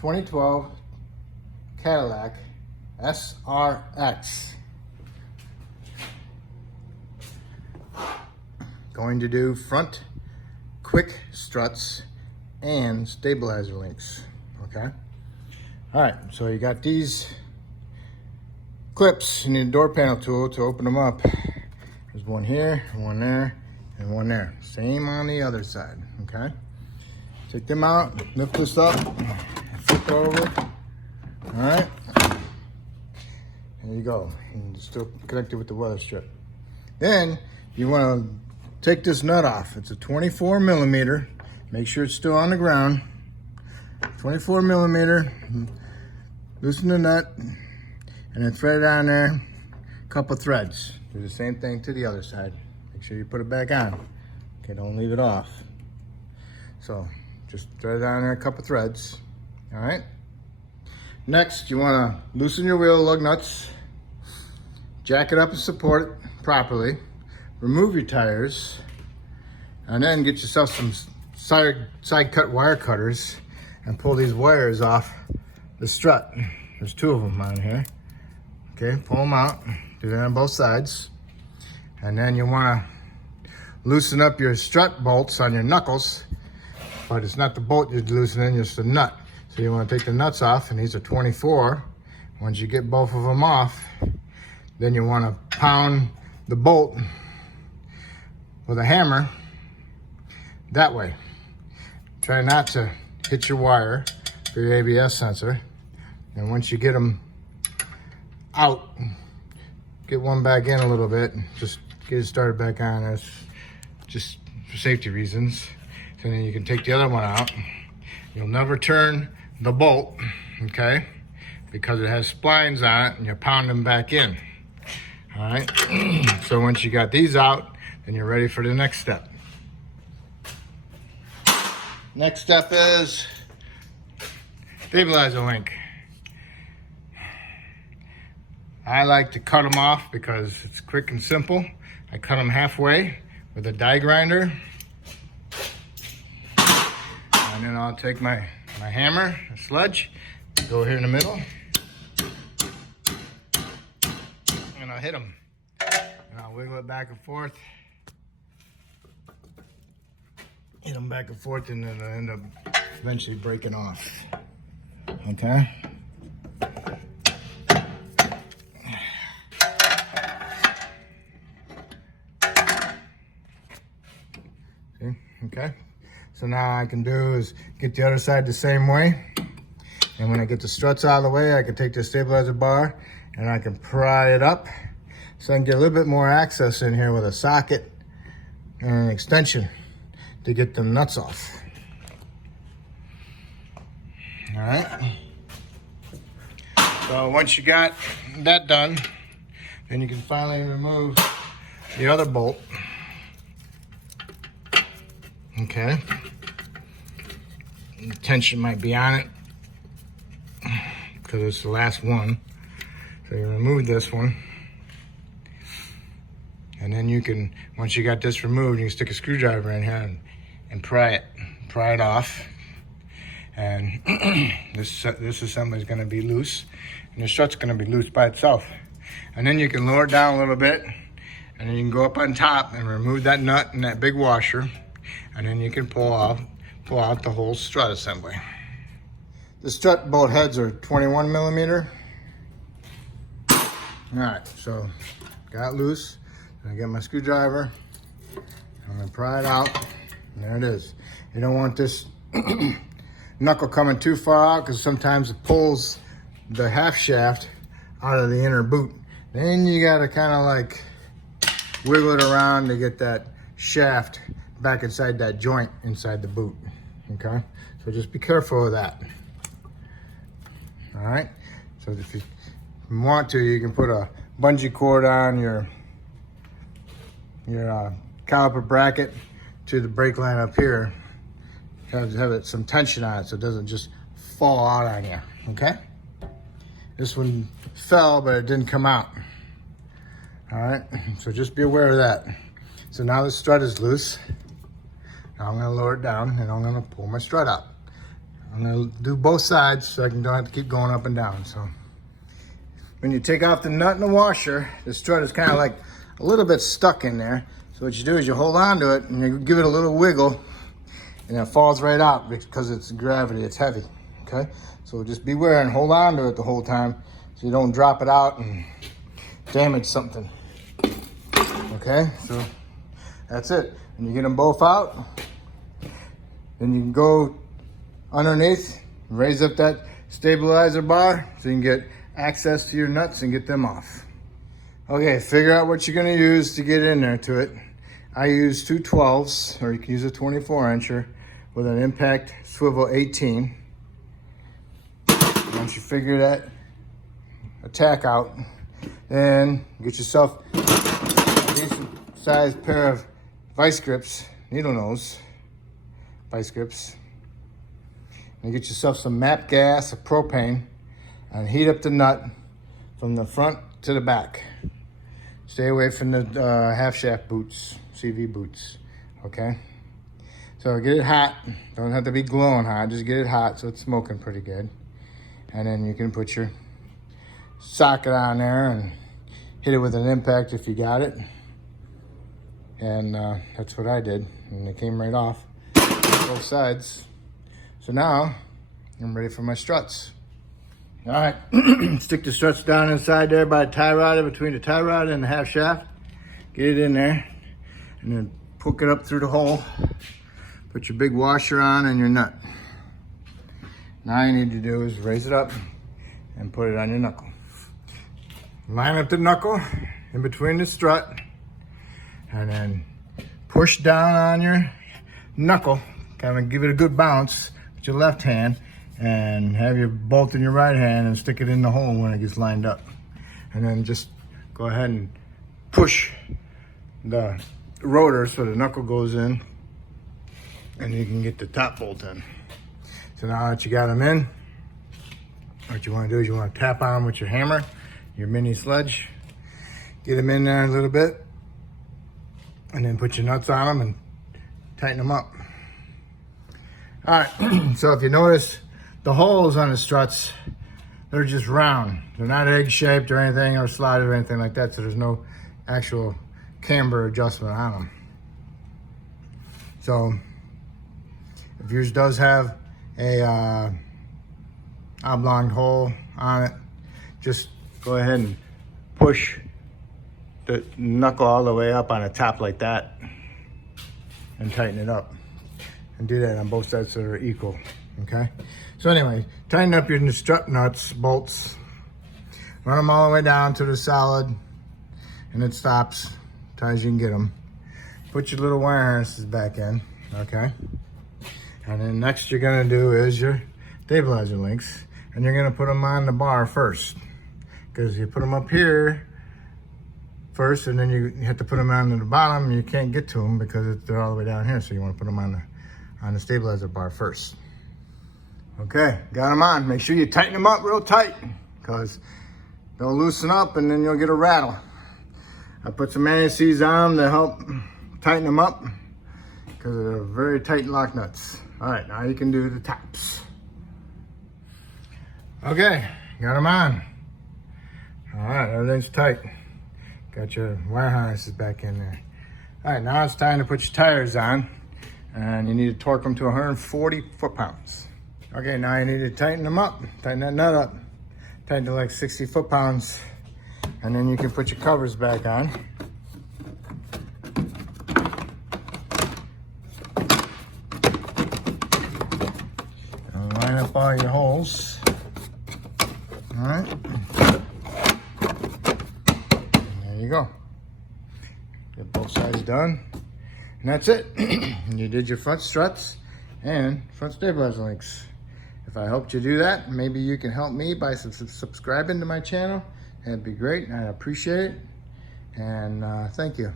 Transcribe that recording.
2012 Cadillac SRX. Going to do front quick struts and stabilizer links, okay? All right, so you got these clips. You need a door panel tool to open them up. There's one here, one there, and one there. Same on the other side, okay? Take them out, lift this up, flip it over. All right, there you go. And it's still connected with the weather strip. Then you want to take this nut off. It's a 24 millimeter. Make sure it's still on the ground. 24 millimeter. Loosen the nut and then thread it on there. A couple threads. Do the same thing to the other side. Make sure you put it back on. Okay, don't leave it off. So just thread it on there, a couple threads. All right. Next, you want to loosen your wheel lug nuts. Jack it up and support it properly. Remove your tires, and then get yourself some side cut wire cutters and pull these wires off the strut. There's two of them on here. Okay, pull them out. Do that on both sides. And then you want to loosen up your strut bolts on your knuckles, but it's not the bolt you're loosening, it's the nut. So you want to take the nuts off, and these are 24. Once you get both of them off, then you want to pound the bolt with a hammer that way. Try not to hit your wire for your ABS sensor. And once you get them out, get one back in a little bit, just get it started back on. That's just for safety reasons. So then you can take the other one out. You'll never turn the bolt, okay? Because it has splines on it, and you pound them back in. All right, so once you got these out, then you're ready for the next step. Next step is stabilizer link. I like to cut them off because it's quick and simple. I cut them halfway with a die grinder. And then I'll take my hammer, a sledge, go here in the middle. And I'll hit them. And I'll wiggle it back and forth. Hit them back and forth, and then it'll end up eventually breaking off. Okay? See? Okay? So now I can do is get the other side the same way. And when I get the struts out of the way, I can take the stabilizer bar and I can pry it up. So I can get a little bit more access in here with a socket and an extension to get the nuts off. All right. So once you got that done, then you can finally remove the other bolt. Okay. The tension might be on it because it's the last one. So you remove this one. And then you can, once you got this removed, you can stick a screwdriver in here and pry it off. And this assembly is going to be loose, and the strut's going to be loose by itself. And then you can lower it down a little bit, and then you can go up on top and remove that nut and that big washer, and then you can pull out the whole strut assembly. The strut bolt heads are 21 millimeter. All right, so got it loose. I get my screwdriver. I'm gonna pry it out, and there it is. You don't want this knuckle coming too far out because sometimes it pulls the half shaft out of the inner boot. Then you gotta kind of like wiggle it around to get that shaft back inside that joint inside the boot, okay? So just be careful of that. All right, so if you want to, you can put a bungee cord on your caliper bracket to the brake line up here. Have some tension on it so it doesn't just fall out on you, okay? This one fell, but it didn't come out. All right, so just be aware of that. So now the strut is loose. Now I'm gonna lower it down and I'm gonna pull my strut out. I'm gonna do both sides so I don't have to keep going up and down. So when you take off the nut and the washer, the strut is kind of like a little bit stuck in there. So what you do is you hold on to it and you give it a little wiggle, and it falls right out because it's gravity, it's heavy, okay? So just beware and hold on to it the whole time so you don't drop it out and damage something, okay? So that's it. And you get them both out, then you can go underneath, raise up that stabilizer bar so you can get access to your nuts and get them off. Okay, figure out what you're gonna use to get in there to it. I use two 12s, or you can use a 24-incher with an impact swivel 18. Once you figure that attack out, then get yourself a decent sized pair of vice grips, needle nose vice grips. And get yourself some MAP gas or propane and heat up the nut from the front to the back. Stay away from the half shaft boots, CV boots, okay? So get it hot. Don't have to be glowing hot, just get it hot so it's smoking pretty good. And then you can put your socket on there and hit it with an impact if you got it. And that's what I did, and it came right off both sides. So now I'm ready for my struts. All right, stick the struts down inside there by the tie rod, between the tie rod and the half shaft. Get it in there and then poke it up through the hole. Put your big washer on and your nut. Now all you need to do is raise it up and put it on your knuckle. Line up the knuckle in between the strut and then push down on your knuckle, kind of give it a good bounce with your left hand, and have your bolt in your right hand and stick it in the hole when it gets lined up. And then just go ahead and push the rotor so the knuckle goes in and you can get the top bolt in. So now that you got them in, what you want to do is you want to tap on them with your hammer, your mini sledge, get them in there a little bit, and then put your nuts on them and tighten them up. All right, so if you notice, the holes on the struts, they're just round. They're not egg-shaped or anything, or slotted or anything like that, so there's no actual camber adjustment on them. So if yours does have a oblong hole on it, just go ahead and push the knuckle all the way up on the top like that and tighten it up. And do that on both sides so they're equal, okay? So anyway, tighten up your strut nuts, bolts, run them all the way down to the solid, and it stops, tight as you can get them. Put your little wire harnesses back in, okay? And then next you're gonna do is your stabilizer links, and you're gonna put them on the bar first. Because you put them up here first, and then you have to put them on the bottom, you can't get to them because they're all the way down here, so you wanna put them on the stabilizer bar first. Okay, got them on. Make sure you tighten them up real tight because they'll loosen up and then you'll get a rattle. I put some anti-seize on them to help tighten them up because they're very tight lock nuts. All right, now you can do the tops. Okay, got them on. All right, everything's tight. Got your wire harnesses back in there. All right, now it's time to put your tires on, and you need to torque them to 140 foot-pounds. Okay, now you need to tighten them up, tighten that nut up, tighten to like 60 foot-pounds, and then you can put your covers back on. And line up all your holes. All right. And there you go. Get both sides done. And that's it. And you did your front struts and front stabilizer links. If I helped you do that, maybe you can help me by subscribing to my channel. That'd be great. I appreciate it. And thank you.